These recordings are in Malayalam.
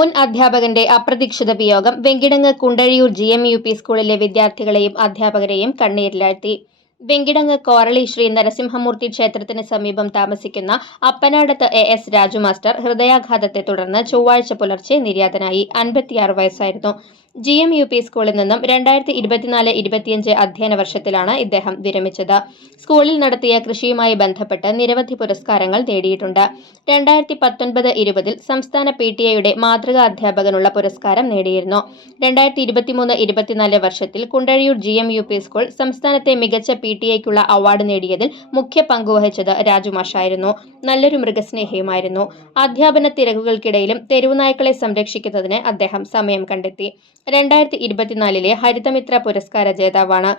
മുൻ അധ്യാപകന്റെ അപ്രതീക്ഷിത വിയോഗം വെങ്കിടങ്ങ് കുണ്ടഴിയൂർ GMUP സ്കൂളിലെ വിദ്യാർത്ഥികളെയും അധ്യാപകരെയും കണ്ണീരിലാഴ്ത്തി. വെങ്കിടങ്ങ് കോറളി ശ്രീ നരസിംഹമൂർത്തി ക്ഷേത്രത്തിന് സമീപം താമസിക്കുന്ന അപ്പനാടത്ത് AS രാജു മാസ്റ്റർ ഹൃദയാഘാതത്തെ തുടർന്ന് ചൊവ്വാഴ്ച പുലർച്ചെ നിര്യാതനായി. 56 വയസ്സായിരുന്നു. GMUP സ്കൂളിൽ നിന്നും 2024-25 അധ്യയന വർഷത്തിലാണ് ഇദ്ദേഹം വിരമിച്ചത്. സ്കൂളിൽ നടത്തിയ കൃഷിയുമായി ബന്ധപ്പെട്ട് നിരവധി പുരസ്കാരങ്ങൾ നേടിയിട്ടുണ്ട്. 2019-20 സംസ്ഥാന PTA മാതൃകാ അധ്യാപകനുള്ള പുരസ്കാരം നേടിയിരുന്നു. 2023-24 വർഷത്തിൽ കുണ്ടഴിയൂർ GMUP സ്കൂൾ സംസ്ഥാനത്തെ മികച്ച PTA അവാർഡ് നേടിയതിൽ മുഖ്യ പങ്കുവഹിച്ചത് രാജുമാഷായിരുന്നു. നല്ലൊരു മൃഗസ്നേഹിയുമായിരുന്നു. അധ്യാപന തിരക്കുകൾക്കിടയിലും തെരുവുനായ്ക്കളെ സംരക്ഷിക്കുന്നതിന് അദ്ദേഹം സമയം കണ്ടെത്തി. 2024 ഹരിതമിത്ര പുരസ്കാര ജേതാവാണ്.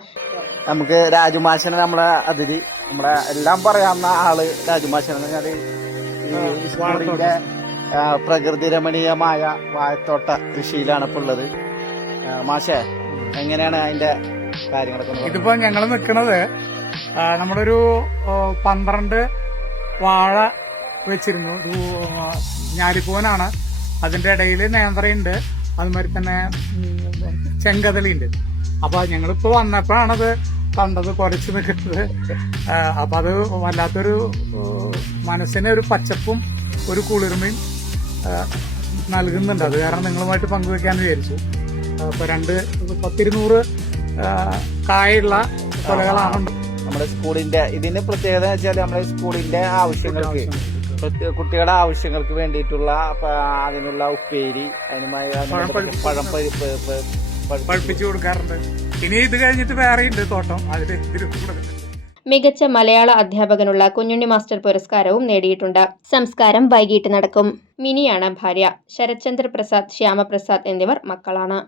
നമുക്ക് രാജുമാഷനെ നമ്മളെ അതിഥി, നമ്മളെ എല്ലാം പറയാവുന്ന ആള് രാജുമാഷനെ. സ്കൂളിന്റെ പ്രകൃതി രമണീയമായ വാഴത്തോട്ട കൃഷിയിലാണ് ഇപ്പോൾ ഉള്ളത്. മാഷേ, എങ്ങനെയാണ് അതിന്റെ കാര്യങ്ങളൊക്കെ? ഇതിപ്പോ ഞങ്ങൾ നിൽക്കുന്നത് നമ്മളൊരു 12 വാഴ വെച്ചിരുന്നു. ഒരു ഞാലിപ്പൂവനാണ്. അതിന്റെ ഇടയിൽ നേന്ത്രയുണ്ട്, അതുമാതിരി തന്നെ ചെങ്കതളിയുണ്ട്. അപ്പൊ ഞങ്ങളിപ്പോ വന്നപ്പോഴാണത് കണ്ടത്, കുറച്ച് നിൽക്കുന്നത്. അപ്പൊ അത് വല്ലാത്തൊരു മനസ്സിന് ഒരു പച്ചപ്പും ഒരു കുളിർമയും നൽകുന്നുണ്ട്. അത് കാരണം നിങ്ങളുമായിട്ട് പങ്കുവെക്കാന്ന് വിചാരിച്ചു. അപ്പൊ 200-200 കായുള്ള കൊലകളാണ് നമ്മുടെ സ്കൂളിന്റെ. ഇതിന് പ്രത്യേകത വെച്ചാൽ നമ്മുടെ സ്കൂളിന്റെ ആവശ്യങ്ങൾക്ക്, കുട്ടികളുടെ ആവശ്യങ്ങൾക്ക് വേണ്ടിയിട്ടുള്ള അതിനുള്ള ഉപ്പേരി, അതിനുമായി പഴം പഴുപ്പിച്ചു കൊടുക്കാറുണ്ട്. ഇനി ഇത് കഴിഞ്ഞിട്ട് വേറെയുണ്ട് തോട്ടം. അതിൽ മികച്ച മലയാള അധ്യാപകനുള്ള കുഞ്ഞുണ്ണി മാസ്റ്റർ പുരസ്കാരവും നേടിയിട്ടുണ്ട്. സംസ്കാരം വൈകിട്ട് നടക്കും. മിനിയാണ് ഭാര്യ. ശരത്ചന്ദ്ര പ്രസാദ്, ശ്യാമപ്രസാദ് എന്നിവർ മക്കളാണ്.